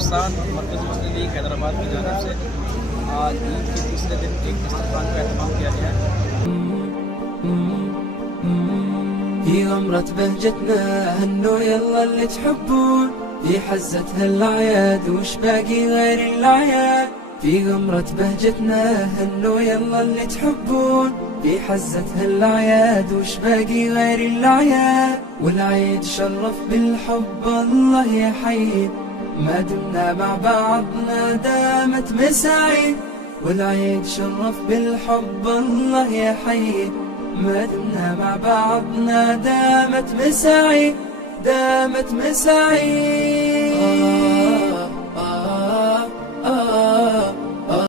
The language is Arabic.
बलूचिस्तान मरकज़ी मुस्लिम लीग हैदराबाद की जानिब से आज ईद के तीसरे दिन एक दस्तरखान का एहतमाम किया गया है। في غمرة بهجتنا هنوا يلا اللي تحبون، في حزتها الأعياد وش باقي غير الأعياد. في غمرة بهجتنا هنوا يلا اللي تحبون، في حزتها الأعياد وش باقي غير الأعياد. والعيد شرف بالحب الله يحيي، ما دمنا مع بعضنا دامت مساعيد. والعيد شرف بالحب الله يحيي، ما دمنا مع بعضنا دامت مساعيد، دامت مساعيد.